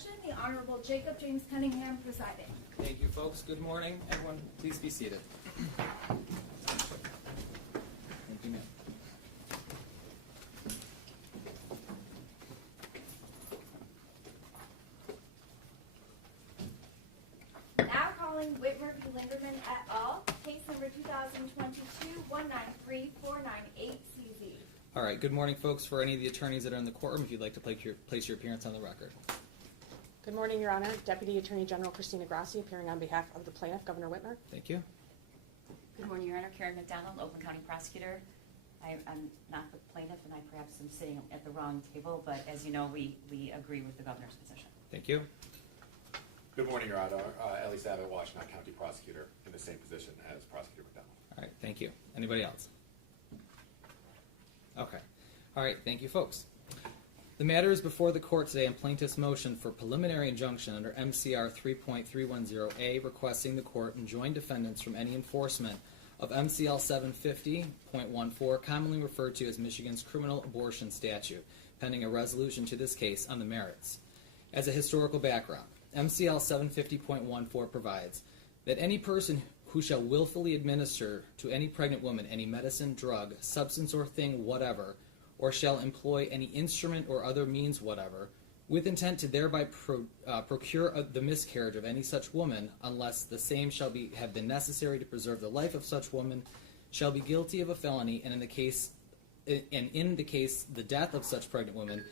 session. The Honorable Jacob James Cunningham presiding. Thank you, folks. Good morning. Everyone, please be seated. Thank you, ma'am. Now calling Whitmer v. Linderman et al. Case number 2022-193-498-CZ. All right. Good morning, folks. For any of the attorneys that are in the courtroom, if you'd like to place your appearance on the record. Good morning, Your Honor. Deputy Attorney General Christina Grassi appearing on behalf of the plaintiff, Governor Whitmer. Thank you. Good morning, Your Honor. Karen McDonald, Oakland County Prosecutor. I'm not the plaintiff, and I perhaps am sitting at the wrong table, but as you know, we agree with the governor's position. Thank you. Good morning, Your Honor. Ellie Savitt, Washington County Prosecutor, in the same position as Prosecutor McDonald. All right. Thank you. Anybody else? Okay. All right. Thank you, folks. The matter is before the court today on plaintiff's motion for preliminary injunction under MCR 3.310A, requesting the court enjoin defendants from any enforcement of MCL 750.14, commonly referred to as Michigan's criminal abortion statute, pending a resolution to this case on the merits. As a historical background, MCL 750.14 provides that any person who shall willfully administer to any pregnant woman any medicine, drug, substance, or thing whatever, or shall employ any instrument or other means whatever, with intent to thereby procure the miscarriage of any such woman, unless the same shall have been necessary to preserve the life of such woman, shall be guilty of a felony, and in the case the death of such pregnant woman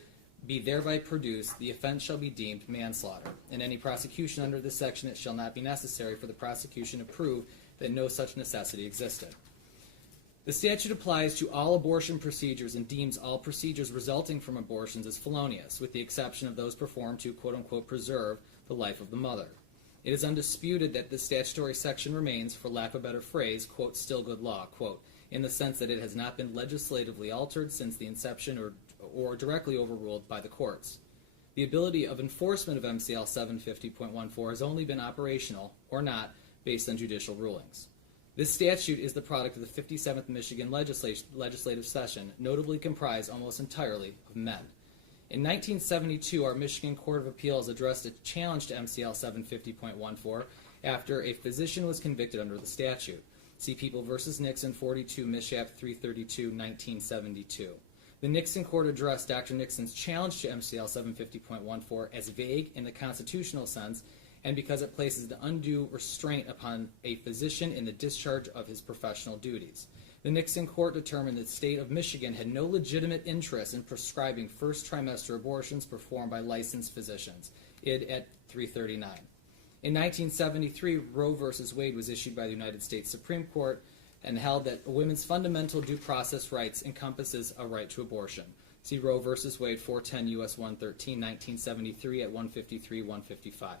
be thereby produced, the offense shall be deemed manslaughter. In any prosecution under this section, it shall not be necessary for the prosecution to prove that no such necessity existed. The statute applies to all abortion procedures and deems all procedures resulting from abortions as felonious, with the exception of those performed to, quote-unquote, preserve the life of the mother. It is undisputed that this statutory section remains, for lack of a better phrase, quote, still good law, quote, in the sense that it has not been legislatively altered since the inception or directly overruled by the courts. The ability of enforcement of MCL 750.14 has only been operational, or not, based on judicial rulings. This statute is the product of the 57th Michigan legislative session, notably comprised almost entirely of men. In 1972, our Michigan Court of Appeals addressed a challenge to MCL 750.14 after a physician was convicted under the statute. See People v. Nixon, 42 Mishap 332, 1972. The Nixon court addressed Dr. Nixon's challenge to MCL 750.14 as vague in the constitutional sense, and because it places the undue restraint upon a physician in the discharge of his professional duties. The Nixon court determined that the state of Michigan had no legitimate interest in prescribing first trimester abortions performed by licensed physicians, id. at 339. In 1973, Roe v. Wade was issued by the United States Supreme Court and held that a woman's fundamental due process rights encompasses a right to abortion. See Roe v. Wade, 410 U.S. 113, 1973 at 153-155.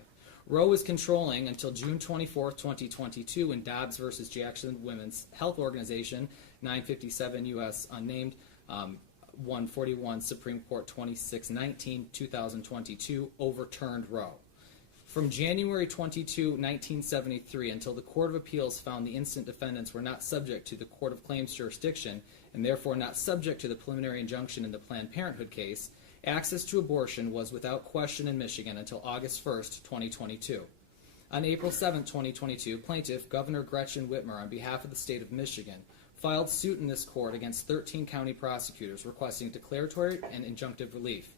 Roe was controlling until June 24, 2022, when Dobbs v. Jackson Women's Health Organization, 957 U.S. unnamed, 141 Supreme Court 2619, 2022, overturned Roe. From January 22, 1973, until the Court of Appeals found the instant defendants were not subject to the Court of Claims jurisdiction and therefore not subject to the preliminary injunction in the Planned Parenthood case, access to abortion was without question in Michigan until August 1, 2022. On April 7, 2022, plaintiff Governor Gretchen Whitmer, on behalf of the state of Michigan, filed suit in this court against 13 county prosecutors requesting declaratory and injunctive relief.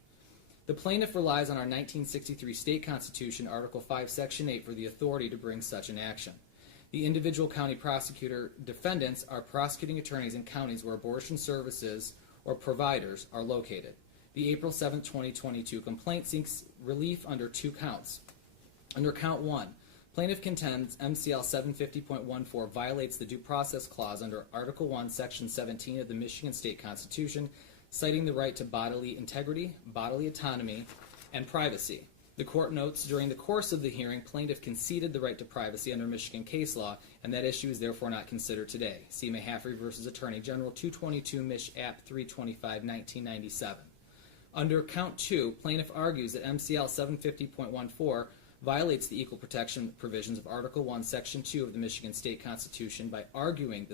The plaintiff relies on our 1963 state constitution, Article 5, Section 8, for the authority to bring such an action. The individual county prosecutor defendants are prosecuting attorneys in counties where abortion services or providers are located. The April 7, 2022 complaint seeks relief under two counts. Under count 1, plaintiff contends MCL 750.14 violates the Due Process Clause under Article 1, Section 17 of the Michigan State Constitution, citing the right to bodily integrity, bodily autonomy, and privacy. The court notes during the course of the hearing, plaintiff conceded the right to privacy under Michigan case law, and that issue is therefore not considered today. See Mahaffrey v. Attorney General 222 Mich. App 325, 1997. Under count 2, plaintiff argues that MCL 750.14 violates the equal protection provisions of Article 1, Section 2 of the Michigan State Constitution by arguing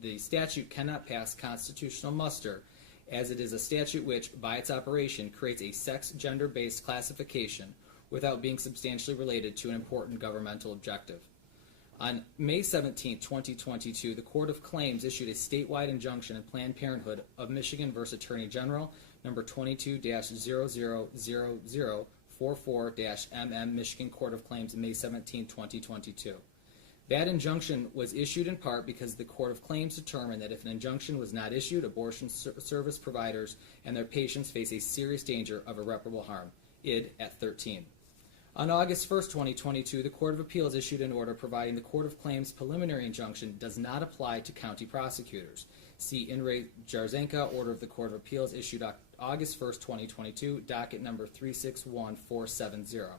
the statute cannot pass constitutional muster, as it is a statute which, by its operation, creates a sex-gender-based classification without being substantially related to an important governmental objective. On May 17, 2022, the Court of Claims issued a statewide injunction in Planned Parenthood of Michigan v. Attorney General number 22-000044-MM Michigan Court of Claims, May 17, 2022. That injunction was issued in part because the Court of Claims determined that if an injunction was not issued, abortion service providers and their patients face a serious danger of irreparable harm. Id. at 13. On August 1, 2022, the Court of Appeals issued an order providing the Court of Claims preliminary injunction does not apply to county prosecutors. See In re Jarzenka, Order of the Court of Appeals issued August 1, 2022, docket number 361470.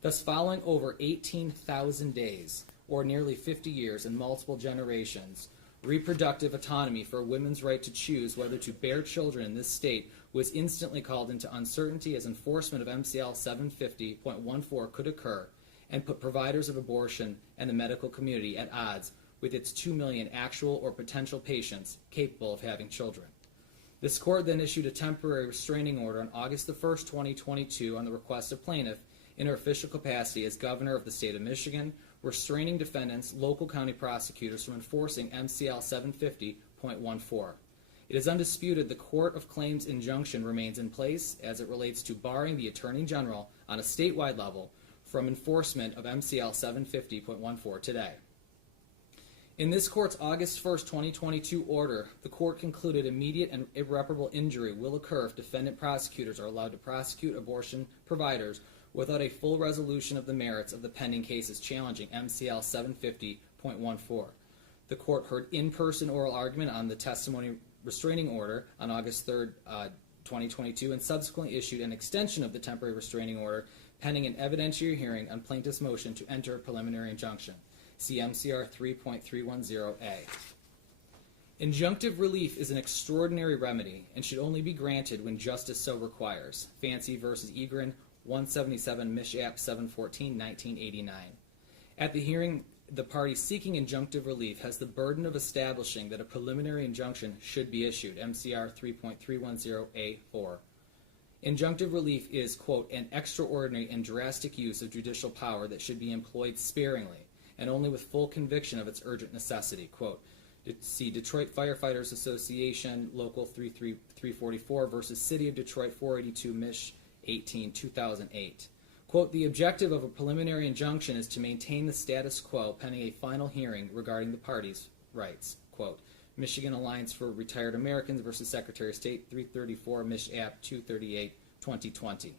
Thus, following over 18,000 days, or nearly 50 years and multiple generations, reproductive autonomy for a woman's right to choose whether to bear children in this state was instantly called into uncertainty as enforcement of MCL 750.14 could occur and put providers of abortion and the medical community at odds with its 2 million actual or potential patients capable of having children. This court then issued a temporary restraining order on August 1, 2022 on the request of plaintiff in her official capacity as governor of the state of Michigan, restraining defendants, local county prosecutors from enforcing MCL 750.14. It is undisputed the Court of Claims injunction remains in place as it relates to barring the Attorney General on a statewide level from enforcement of MCL 750.14 today. In this court's August 1, 2022 order, the court concluded immediate and irreparable injury will occur if defendant prosecutors are allowed to prosecute abortion providers without a full resolution of the merits of the pending cases challenging MCL 750.14. The court heard in-person oral argument on the testimony restraining order on August 3, 2022, and subsequently issued an extension of the temporary restraining order pending an evidentiary hearing on plaintiff's motion to enter a preliminary injunction. See MCR 3.310A. Injunctive relief is an extraordinary remedy and should only be granted when justice so requires. Fancy v. Egren, 177 Mishap 714, 1989. At the hearing, the party seeking injunctive relief has the burden of establishing that a preliminary injunction should be issued, MCR 3.310A4. Injunctive relief is, quote, an extraordinary and drastic use of judicial power that should be employed sparingly and only with full conviction of its urgent necessity, quote. See Detroit Firefighters Association, Local 344 versus City of Detroit 482 Mich 18, 2008. Quote, the objective of a preliminary injunction is to maintain the status quo pending a final hearing regarding the parties' rights. Quote, Michigan Alliance for Retired Americans versus Secretary of State 334 Mich App 238, 2020.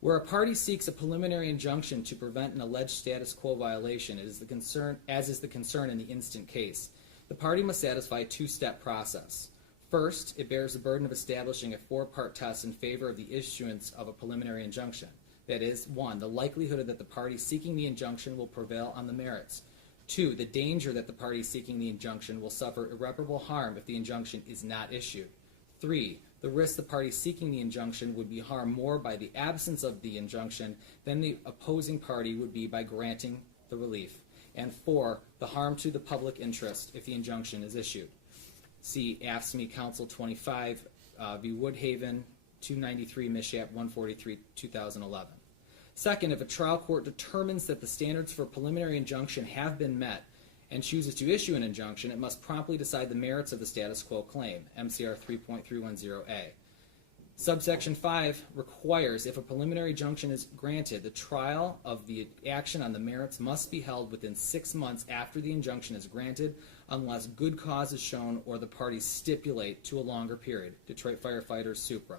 Where a party seeks a preliminary injunction to prevent an alleged status quo violation, it is the concern, as is the concern in the instant case. The party must satisfy a two-step process. First, it bears the burden of establishing a four-part test in favor of the issuance of a preliminary injunction. That is, 1, the likelihood that the party seeking the injunction will prevail on the merits. 2, the danger that the party seeking the injunction will suffer irreparable harm if the injunction is not issued. 3, the risk the party seeking the injunction would be harmed more by the absence of the injunction than the opposing party would be by granting the relief. And 4, the harm to the public interest if the injunction is issued. See AFSCME Council 25 v. Woodhaven, 293 Mishap 143, 2011. Second, if a trial court determines that the standards for preliminary injunction have been met and chooses to issue an injunction, it must promptly decide the merits of the status quo claim, MCR 3.310A. Subsection 5 requires if a preliminary injunction is granted, the trial of the action on the merits must be held within 6 months after the injunction is granted unless good cause is shown or the parties stipulate to a longer period. Detroit Firefighters, Supra.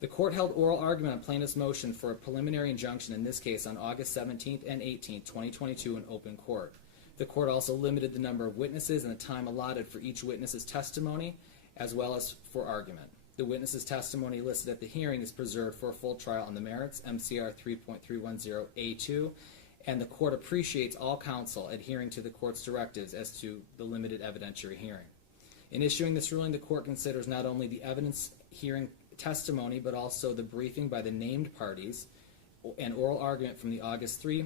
The court held oral argument on plaintiff's motion for a preliminary injunction, in this case on August 17th and 18th, 2022 in open court. The court also limited the number of witnesses and the time allotted for each witness's testimony as well as for argument. The witness's testimony listed at the hearing is preserved for a full trial on the merits, MCR 3.310A2, and the court appreciates all counsel adhering to the court's directives as to the limited evidentiary hearing. In issuing this ruling, the court considers not only the evidence hearing testimony, but also the briefing by the named parties and oral argument from the August 3,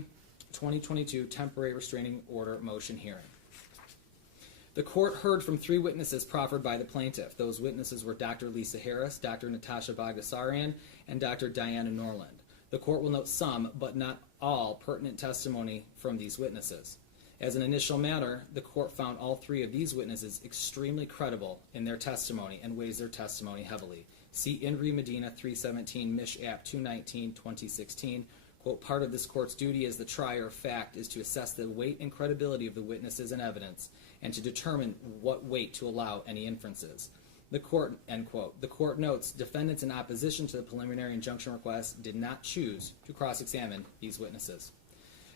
2022 temporary restraining order motion hearing. The court heard from 3 witnesses proffered by the plaintiff. Those witnesses were Dr. Lisa Harris, Dr. Natasha Bogdasarian, and Dr. Diana Norland. The court will note some, but not all, pertinent testimony from these witnesses. As an initial matter, the court found all three of these witnesses extremely credible in their testimony and weighs their testimony heavily. See In re Medina 317, Mish App 219, 2016. Quote, part of this court's duty as the trier of fact is to assess the weight and credibility of the witnesses and evidence and to determine what weight to allow any inferences. The court, end quote. The court notes defendants in opposition to the preliminary injunction request did not choose to cross-examine these witnesses.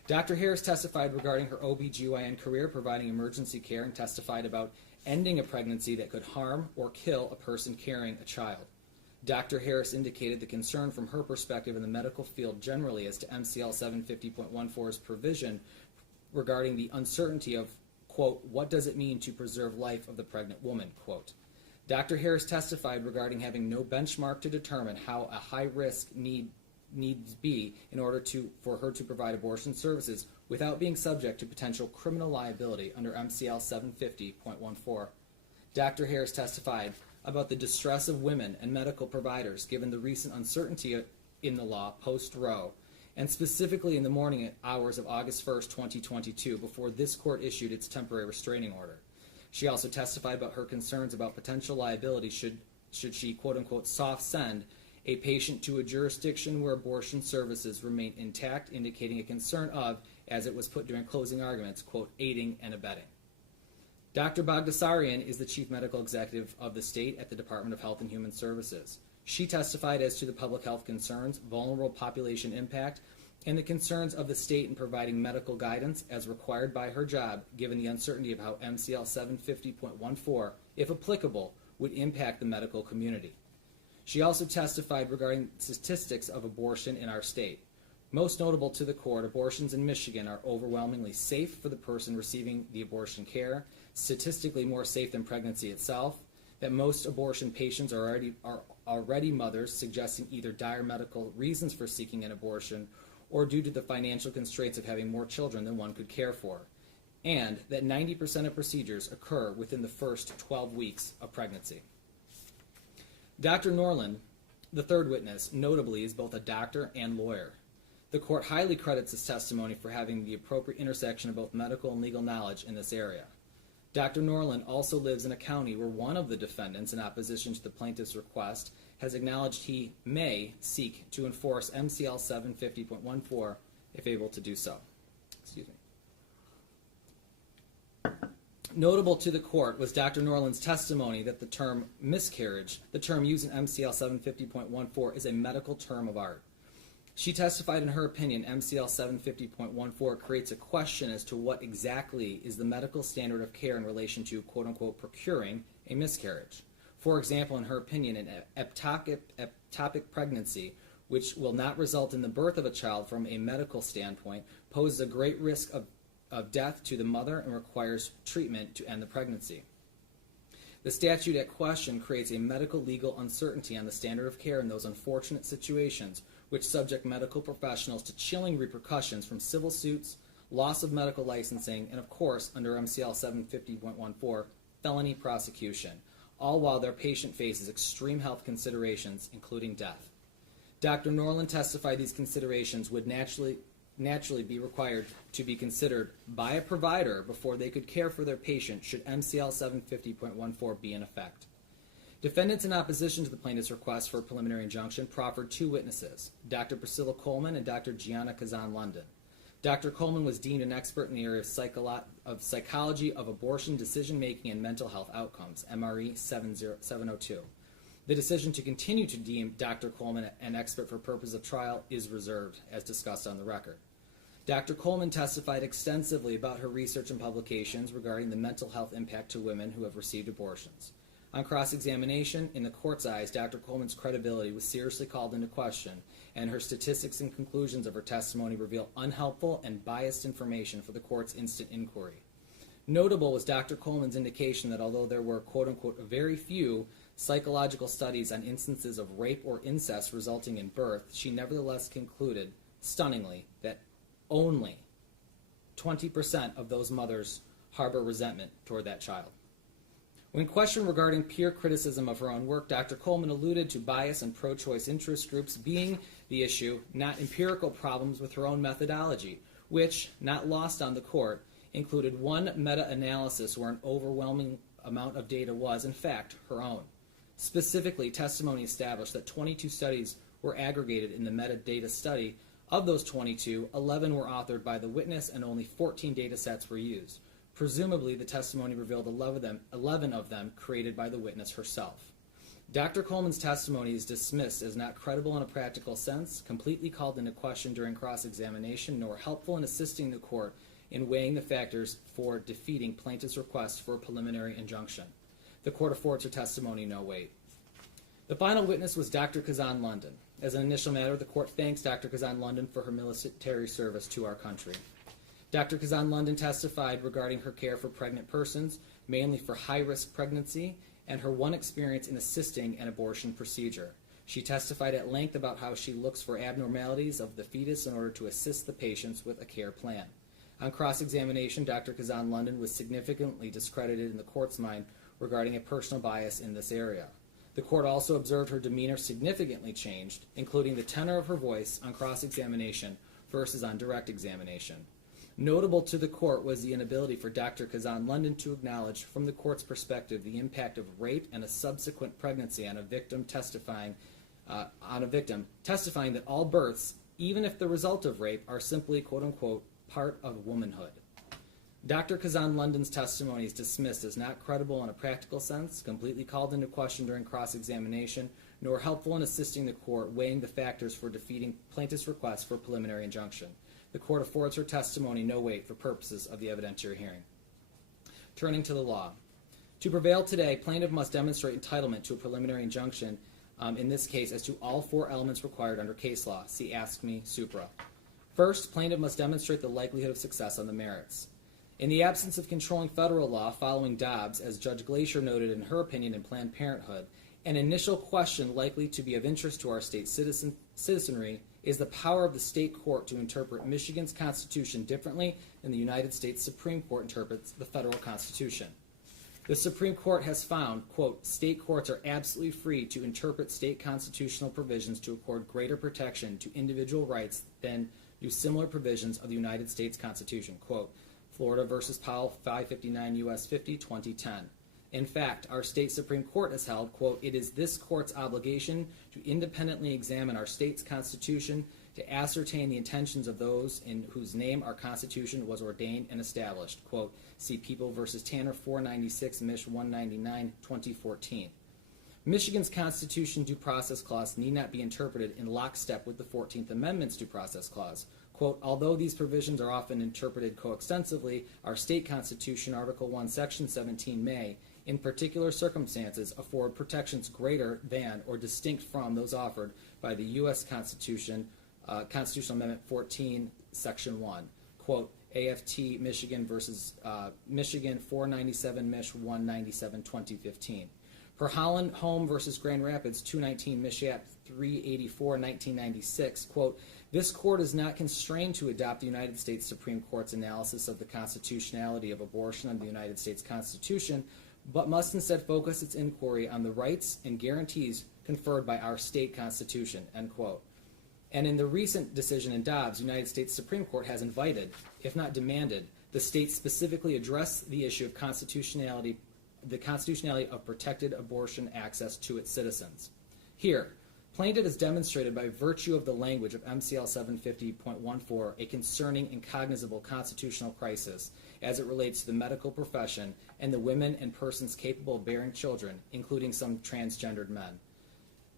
Dr. Harris testified regarding her OB/GYN career providing emergency care and testified about ending a pregnancy that could harm or kill a person carrying a child. Dr. Harris indicated the concern from her perspective in the medical field generally as to MCL 750.14's provision regarding the uncertainty of, quote, what does it mean to preserve life of the pregnant woman, quote. Dr. Harris testified regarding having no benchmark to determine how a high risk needs be in order for her to provide abortion services without being subject to potential criminal liability under MCL 750.14. Dr. Harris testified about the distress of women and medical providers given the recent uncertainty in the law post-Roe, and specifically in the morning hours of August 1st, 2022, before this court issued its temporary restraining order. She also testified about her concerns about potential liability should she, quote-unquote, soft-send a patient to a jurisdiction where abortion services remain intact, indicating a concern of, as it was put during closing arguments, quote, aiding and abetting. Dr. Bagdasarian is the Chief Medical Executive of the state at the Department of Health and Human Services. She testified as to the public health concerns, vulnerable population impact, and the concerns of the state in providing medical guidance as required by her job, given the uncertainty of how MCL 750.14, if applicable, would impact the medical community. She also testified regarding statistics of abortion in our state. Most notable to the court, abortions in Michigan are overwhelmingly safe for the person receiving the abortion care, statistically more safe than pregnancy itself, that most abortion patients are already mothers, suggesting either dire medical reasons for seeking an abortion or due to the financial constraints of having more children than one could care for, and that 90% of procedures occur within the first 12 weeks of pregnancy. Dr. Norland, the third witness, notably is both a doctor and lawyer. The court highly credits his testimony for having the appropriate intersection of both medical and legal knowledge in this area. Dr. Norland also lives in a county where one of the defendants, in opposition to the plaintiff's request, has acknowledged he may seek to enforce MCL 750.14 if able to do so. Excuse me. Notable to the court was Dr. Norland's testimony that the term miscarriage, the term used in MCL 750.14, is a medical term of art. She testified in her opinion MCL 750.14 creates a question as to what exactly is the medical standard of care in relation to, quote-unquote, procuring a miscarriage. For example, in her opinion, an ectopic pregnancy, which will not result in the birth of a child from a medical standpoint, poses a great risk of death to the mother and requires treatment to end the pregnancy. The statute at question creates a medical legal uncertainty on the standard of care in those unfortunate situations which subject medical professionals to chilling repercussions from civil suits, loss of medical licensing, and of course, under MCL 750.14, felony prosecution, all while their patient faces extreme health considerations, including death. Dr. Norland testified these considerations would naturally be required to be considered by a provider before they could care for their patient should MCL 750.14 be in effect. Defendants in opposition to the plaintiff's request for a preliminary injunction proffered two witnesses, Dr. Priscilla Coleman and Dr. Gianna Kazan-London. Dr. Coleman was deemed an expert in the area of psychology of abortion decision-making and mental health outcomes, MRE 702. The decision to continue to deem Dr. Coleman an expert for purpose of trial is reserved, as discussed on the record. Dr. Coleman testified extensively about her research and publications regarding the mental health impact to women who have received abortions. On cross-examination, in the court's eyes, Dr. Coleman's credibility was seriously called into question, and her statistics and conclusions of her testimony reveal unhelpful and biased information for the court's instant inquiry. Notable was Dr. Coleman's indication that although there were, quote-unquote, very few psychological studies on instances of rape or incest resulting in birth, she nevertheless concluded, stunningly, that only 20% of those mothers harbor resentment toward that child. When questioned regarding peer criticism of her own work, Dr. Coleman alluded to bias and pro-choice interest groups being the issue, not empirical problems with her own methodology, which, not lost on the court, included one meta-analysis where an overwhelming amount of data was, in fact, her own. Specifically, testimony established that 22 studies were aggregated in the metadata study. Of those 22, 11 were authored by the witness and only 14 data sets were used. Presumably, the testimony revealed 11 of them created by the witness herself. Dr. Coleman's testimony is dismissed as not credible in a practical sense, completely called into question during cross-examination, nor helpful in assisting the court in weighing the factors for defeating plaintiff's request for a preliminary injunction. The court affords her testimony no weight. The final witness was Dr. Kazan London. As an initial matter, the court thanks Dr. Kazan London for her military service to our country. Dr. Kazan London testified regarding her care for pregnant persons, mainly for high-risk pregnancy, and her one experience in assisting an abortion procedure. She testified at length about how she looks for abnormalities of the fetus in order to assist the patients with a care plan. On cross-examination, Dr. Kazan London was significantly discredited in the court's mind regarding a personal bias in this area. The court also observed her demeanor significantly changed, including the tenor of her voice on cross-examination versus on direct examination. Notable to the court was the inability for Dr. Kazan London to acknowledge, from the court's perspective, the impact of rape and a subsequent pregnancy on a victim, testifying that all births, even if the result of rape, are simply, quote-unquote, part of womanhood. Dr. Kazan London's testimony is dismissed as not credible in a practical sense, completely called into question during cross-examination, nor helpful in assisting the court weighing the factors for defeating plaintiff's request for a preliminary injunction. The court affords her testimony no weight for purposes of the evidentiary hearing. Turning to the law. To prevail today, plaintiff must demonstrate entitlement to a preliminary injunction, in this case, as to all four elements required under case law. See Ask Me, Supra. First, plaintiff must demonstrate the likelihood of success on the merits. In the absence of controlling federal law following Dobbs, as Judge Glacier noted in her opinion in Planned Parenthood, an initial question likely to be of interest to our state citizenry is the power of the state court to interpret Michigan's Constitution differently than the United States Supreme Court interprets the federal Constitution. The Supreme Court has found, quote, state courts are absolutely free to interpret state constitutional provisions to accord greater protection to individual rights than do similar provisions of the United States Constitution, quote, Florida versus Powell, 559 U.S. 50, 2010. In fact, our state Supreme Court has held, quote, it is this court's obligation to independently examine our state's constitution to ascertain the intentions of those in whose name our Constitution was ordained and established, quote, see People versus Tanner, 496, Mich. 199, 2014. Michigan's Constitution Due Process Clause need not be interpreted in lockstep with the 14th Amendment's Due Process Clause. Quote, although these provisions are often interpreted coextensively, our state Constitution, Article 1, Section 17, may, in particular circumstances, afford protections greater than or distinct from those offered by the U.S. Constitution, Constitutional Amendment 14, Section 1. Quote, AFT Michigan versus Michigan 497, Mich. 197, 2015. Per Holland Home versus Grand Rapids 219, Mishat 384, 1996, quote, this court is not constrained to adopt the United States Supreme Court's analysis of the constitutionality of abortion under the United States Constitution, but must instead focus its inquiry on the rights and guarantees conferred by our state constitution, end quote. And in the recent decision in Dobbs, the United States Supreme Court has invited, if not demanded, the states specifically address the issue of the constitutionality of protected abortion access to its citizens. Here, plaintiff has demonstrated by virtue of the language of MCL 750.14 a concerning and cognizable constitutional crisis as it relates to the medical profession and the women and persons capable of bearing children, including some transgendered men.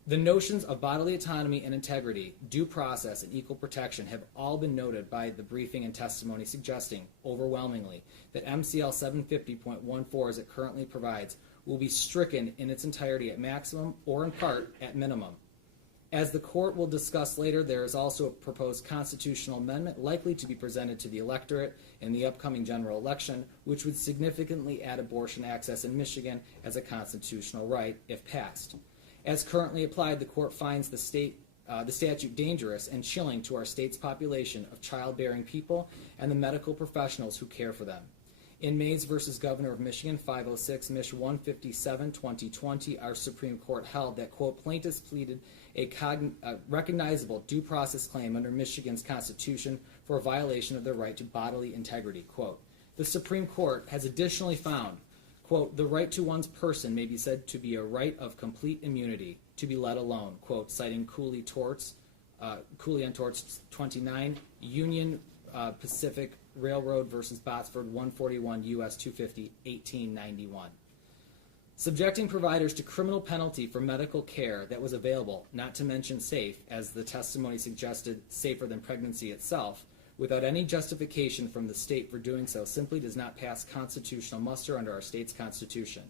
The notions of bodily autonomy and integrity, due process, and equal protection have all been noted by the briefing and testimony, suggesting, overwhelmingly, that MCL 750.14 as it currently provides will be stricken in its entirety at maximum or in part at minimum. As the court will discuss later, there is also a proposed constitutional amendment likely to be presented to the electorate in the upcoming general election, which would significantly add abortion access in Michigan as a constitutional right if passed. As currently applied, the court finds the statute dangerous and chilling to our state's population of childbearing people and the medical professionals who care for them. In Mays versus Governor of Michigan, 506 Mich. 157, 2020, our Supreme Court held that, quote, plaintiffs pleaded a recognizable due process claim under Michigan's Constitution for a violation of their right to bodily integrity, quote. The Supreme Court has additionally found, quote, the right to one's person may be said to be a right of complete immunity, to be let alone, quote, citing Cooley on Torts 29, Union Pacific Railroad versus Botsford 141 U.S. 250, 1891. Subjecting providers to criminal penalty for medical care that was available, not to mention safe, as the testimony suggested, safer than pregnancy itself, without any justification from the state for doing so simply does not pass constitutional muster under our state's constitution.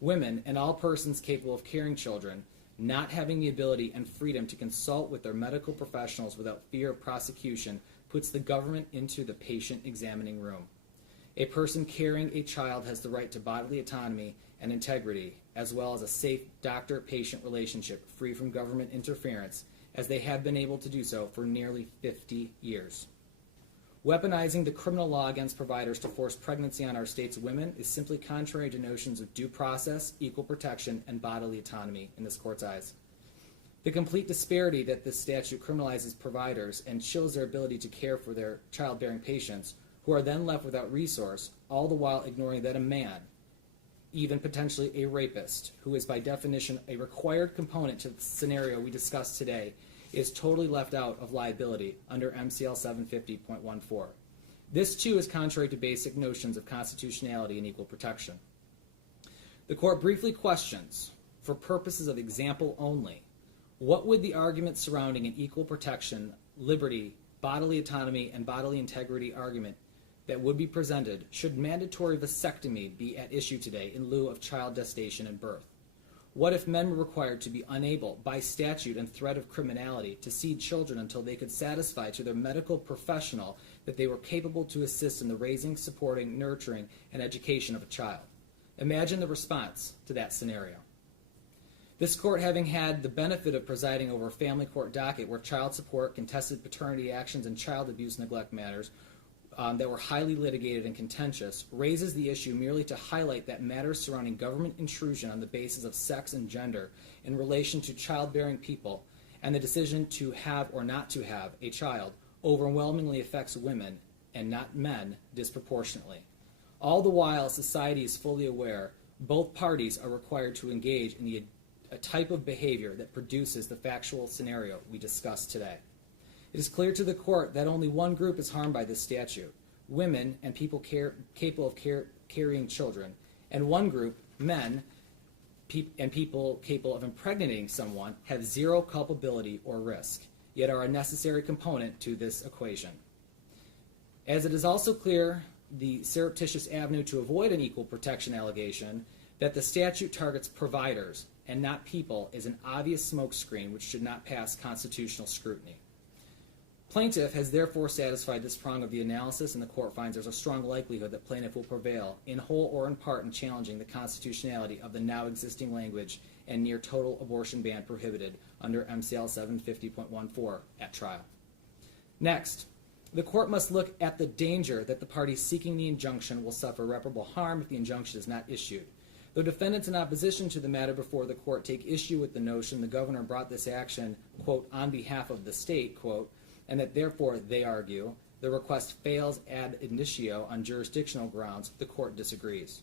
Women and all persons capable of caring children not having the ability and freedom to consult with their medical professionals without fear of prosecution puts the government into the patient examining room. A person carrying a child has the right to bodily autonomy and integrity, as well as a safe doctor-patient relationship free from government interference, as they have been able to do so for nearly 50 years. Weaponizing the criminal law against providers to force pregnancy on our state's women is simply contrary to notions of due process, equal protection, and bodily autonomy in this court's eyes. The complete disparity that this statute criminalizes providers and chills their ability to care for their childbearing patients, who are then left without resource, all the while ignoring that a man, even potentially a rapist, who is by definition a required component to the scenario we discussed today, is totally left out of liability under MCL 750.14. This, too, is contrary to basic notions of constitutionality and equal protection. The court briefly questions, for purposes of example only, what would the argument surrounding an equal protection, liberty, bodily autonomy, and bodily integrity argument that would be presented should mandatory vasectomy be at issue today in lieu of child gestation and birth? What if men were required to be unable, by statute and threat of criminality, to seed children until they could satisfy to their medical professional that they were capable to assist in the raising, supporting, nurturing, and education of a child? Imagine the response to that scenario. This court, having had the benefit of presiding over a family court docket where child support, contested paternity actions, and child abuse neglect matters that were highly litigated and contentious, raises the issue merely to highlight that matters surrounding government intrusion on the basis of sex and gender in relation to childbearing people and the decision to have or not to have a child overwhelmingly affects women and not men disproportionately. All the while society is fully aware both parties are required to engage in a type of behavior that produces the factual scenario we discussed today. It is clear to the court that only one group is harmed by this statute, women and people capable of carrying children, and one group, men and people capable of impregnating someone, have zero culpability or risk, yet are a necessary component to this equation. As it is also clear the surreptitious avenue to avoid an equal protection allegation that the statute targets providers and not people is an obvious smokescreen which should not pass constitutional scrutiny. Plaintiff has therefore satisfied this prong of the analysis, and the court finds there's a strong likelihood that plaintiff will prevail, in whole or in part, in challenging the constitutionality of the now existing language and near total abortion ban prohibited under MCL 750.14 at trial. Next, the court must look at the danger that the parties seeking the injunction will suffer irreparable harm if the injunction is not issued. Though defendants in opposition to the matter before the court take issue with the notion the governor brought this action, quote, on behalf of the state, quote, and that therefore, they argue, the request fails ad initio on jurisdictional grounds, the court disagrees.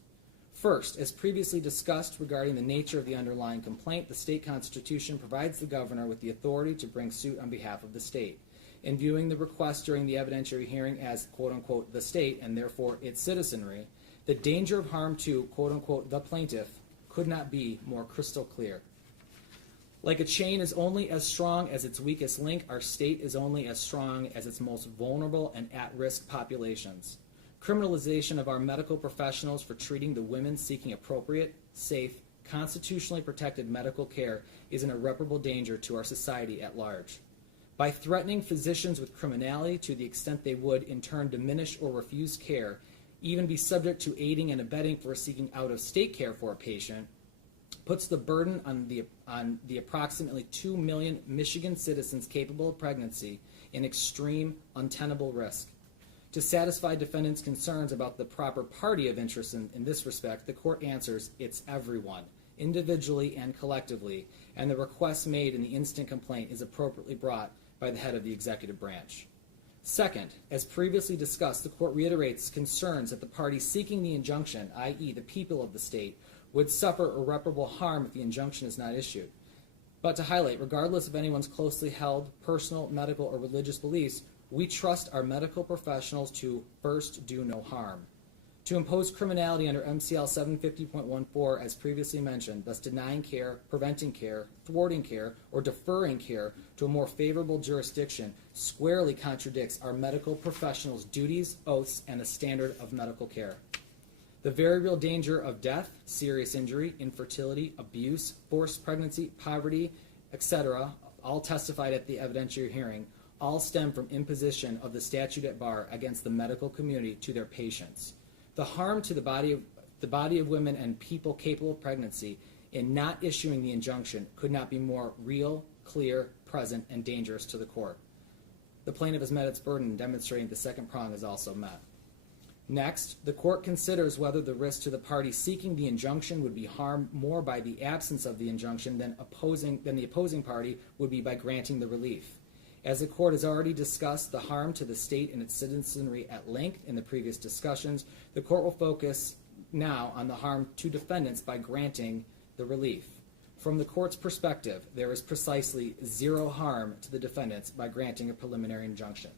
First, as previously discussed regarding the nature of the underlying complaint, the state constitution provides the governor with the authority to bring suit on behalf of the state. In viewing the request during the evidentiary hearing as, quote unquote, the state and therefore its citizenry, the danger of harm to, quote unquote, the plaintiff could not be more crystal clear. Like a chain is only as strong as its weakest link, our state is only as strong as its most vulnerable and at-risk populations. Criminalization of our medical professionals for treating the women seeking appropriate, safe, constitutionally protected medical care is an irreparable danger to our society at large. By threatening physicians with criminality to the extent they would in turn diminish or refuse care, even be subject to aiding and abetting for seeking out-of-state care for a patient, puts the burden on the approximately 2 million Michigan citizens capable of pregnancy in extreme, untenable risk. To satisfy defendants' concerns about the proper party of interest in this respect, the court answers it's everyone, individually and collectively, and the request made in the instant complaint is appropriately brought by the head of the executive branch. Second, as previously discussed, the court reiterates concerns that the party seeking the injunction, i.e. the people of the state, would suffer irreparable harm if the injunction is not issued. But to highlight, regardless of anyone's closely held personal, medical, or religious beliefs, we trust our medical professionals to first do no harm. To impose criminality under MCL 750.14, as previously mentioned, thus denying care, preventing care, thwarting care, or deferring care to a more favorable jurisdiction, squarely contradicts our medical professionals' duties, oaths, and the standard of medical care. The very real danger of death, serious injury, infertility, abuse, forced pregnancy, poverty, etc., all testified at the evidentiary hearing, all stem from imposition of the statute at bar against the medical community to their patients. The harm to the body of women and people capable of pregnancy in not issuing the injunction could not be more real, clear, present, and dangerous to the court. The plaintiff has met its burden in demonstrating the second prong is also met. Next, the court considers whether the risk to the party seeking the injunction would be harmed more by the absence of the injunction than the opposing party would be by granting the relief. As the court has already discussed the harm to the state and its citizenry at length in the previous discussions, the court will focus now on the harm to defendants by granting the relief. From the court's perspective, there is precisely zero harm to the defendants by granting a preliminary injunction.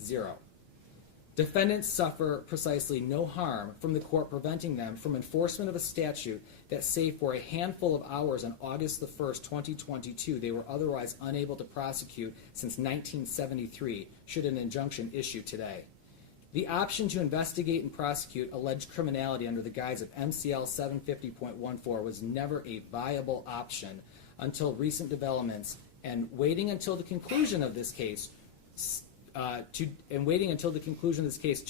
Zero. Defendants suffer precisely no harm from the court preventing them from enforcement of a statute that, save for a handful of hours on August the 1st, 2022, they were otherwise unable to prosecute since 1973, should an injunction issue today. The option to investigate and prosecute alleged criminality under the guise of MCL 750.14 was never a viable option until recent developments, and waiting until the conclusion of this case to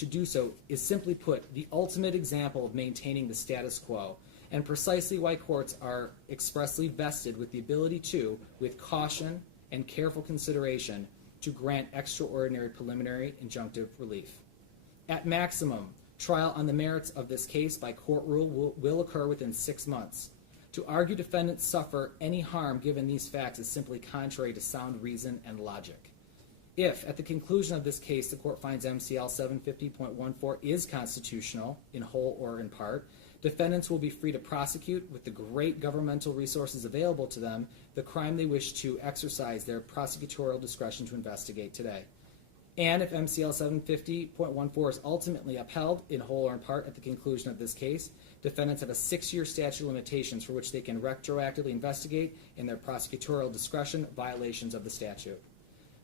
do so is, simply put, the ultimate example of maintaining the status quo, and precisely why courts are expressly vested with the ability to, with caution and careful consideration, to grant extraordinary preliminary injunctive relief. At maximum, trial on the merits of this case by court rule will occur within 6 months. To argue defendants suffer any harm given these facts is simply contrary to sound reason and logic. If, at the conclusion of this case, the court finds MCL 750.14 is constitutional, in whole or in part, defendants will be free to prosecute, with the great governmental resources available to them, the crime they wish to exercise their prosecutorial discretion to investigate today. And if MCL 750.14 is ultimately upheld, in whole or in part, at the conclusion of this case, defendants have a 6-year statute of limitations for which they can retroactively investigate, in their prosecutorial discretion, violations of the statute.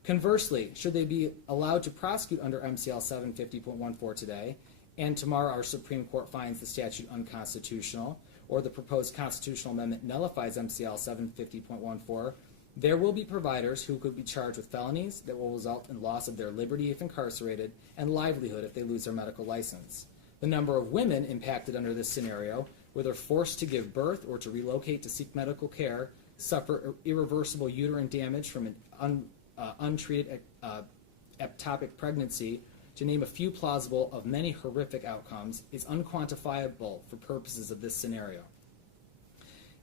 Conversely, should they be allowed to prosecute under MCL 750.14 today, and tomorrow our Supreme Court finds the statute unconstitutional, or the proposed constitutional amendment nullifies MCL 750.14, there will be providers who could be charged with felonies that will result in loss of their liberty if incarcerated and livelihood if they lose their medical license. The number of women impacted under this scenario, whether forced to give birth or to relocate to seek medical care, suffer irreversible uterine damage from an untreated ectopic pregnancy, to name a few plausible of many horrific outcomes, is unquantifiable for purposes of this scenario.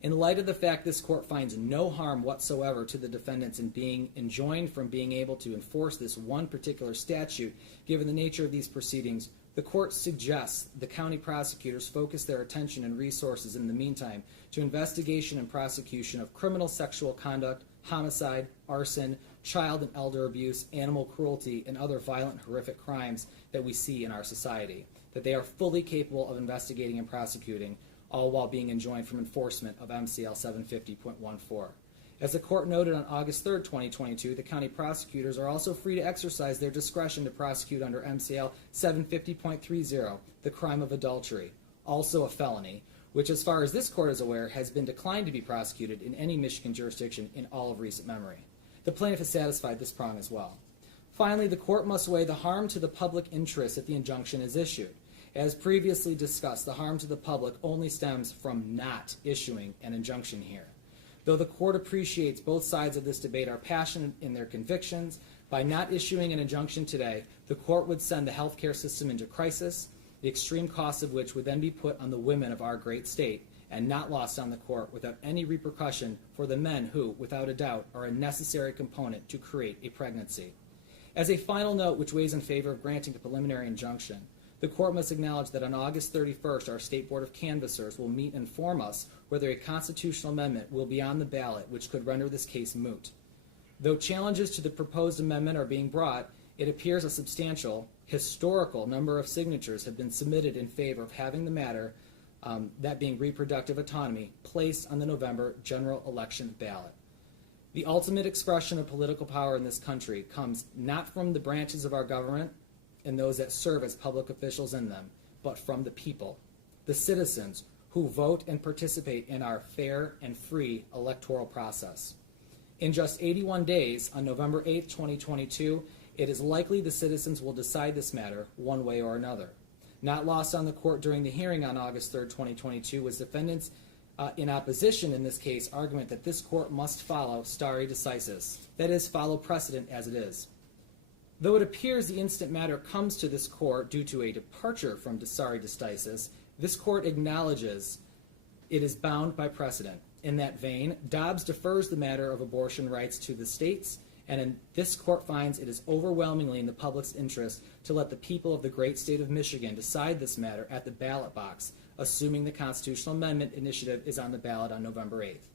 In light of the fact this court finds no harm whatsoever to the defendants in being enjoined from being able to enforce this one particular statute, given the nature of these proceedings, the court suggests the county prosecutors focus their attention and resources in the meantime to investigation and prosecution of criminal sexual conduct, homicide, arson, child and elder abuse, animal cruelty, and other violent, horrific crimes that we see in our society, that they are fully capable of investigating and prosecuting, all while being enjoined from enforcement of MCL 750.14. As the court noted on August 3, 2022, the county prosecutors are also free to exercise their discretion to prosecute under MCL 750.30, the crime of adultery, also a felony, which, as far as this court is aware, has been declined to be prosecuted in any Michigan jurisdiction in all of recent memory. The plaintiff has satisfied this prong as well. Finally, the court must weigh the harm to the public interest if the injunction is issued. As previously discussed, the harm to the public only stems from not issuing an injunction here. Though the court appreciates both sides of this debate are passionate in their convictions, By not issuing an injunction today, the court would send the healthcare system into crisis, the extreme cost of which would then be put on the women of our great state and not lost on the court without any repercussion for the men who, without a doubt, are a necessary component to create a pregnancy. As a final note which weighs in favor of granting a preliminary injunction, the court must acknowledge that on August 31st, our State Board of Canvassers will meet and inform us whether a constitutional amendment will be on the ballot which could render this case moot. Though challenges to the proposed amendment are being brought, it appears a substantial, historical number of signatures have been submitted in favor of having the matter, that being reproductive autonomy, placed on the November general election ballot. The ultimate expression of political power in this country comes not from the branches of our government and those that serve as public officials in them, but from the people, the citizens who vote and participate in our fair and free electoral process. In just 81 days, on November 8, 2022, it is likely the citizens will decide this matter one way or another. Not lost on the court during the hearing on August 3, 2022, was defendants in opposition in this case argument that this court must follow stare decisis, that is, follow precedent as it is. Though it appears the instant matter comes to this court due to a departure from stare decisis, this court acknowledges it is bound by precedent. In that vein, Dobbs defers the matter of abortion rights to the states, and this court finds it is overwhelmingly in the public's interest to let the people of the great state of Michigan decide this matter at the ballot box, assuming the constitutional amendment initiative is on the ballot on November 8th.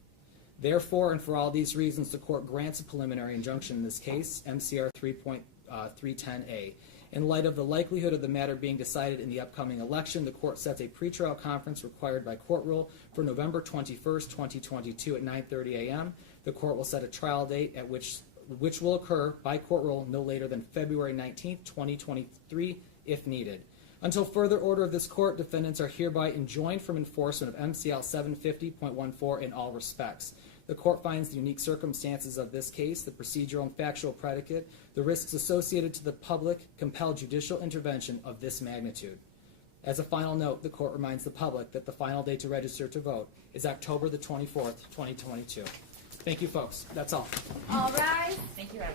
Therefore, and for all these reasons, the court grants a preliminary injunction in this case, MCR 3.310A. In light of the likelihood of the matter being decided in the upcoming election, the court sets a pretrial conference required by court rule for November 21st, 2022 at 9:30 a.m. The court will set a trial date at which will occur by court rule no later than February 19th, 2023, if needed. Until further order of this court, defendants are hereby enjoined from enforcement of MCL 750.14 in all respects. The court finds the unique circumstances of this case, the procedural and factual predicate, the risks associated to the public, compel judicial intervention of this magnitude. As a final note, the court reminds the public that the final day to register to vote is October the 24th, 2022. Thank you, folks. That's all. All rise. Thank you, Robert.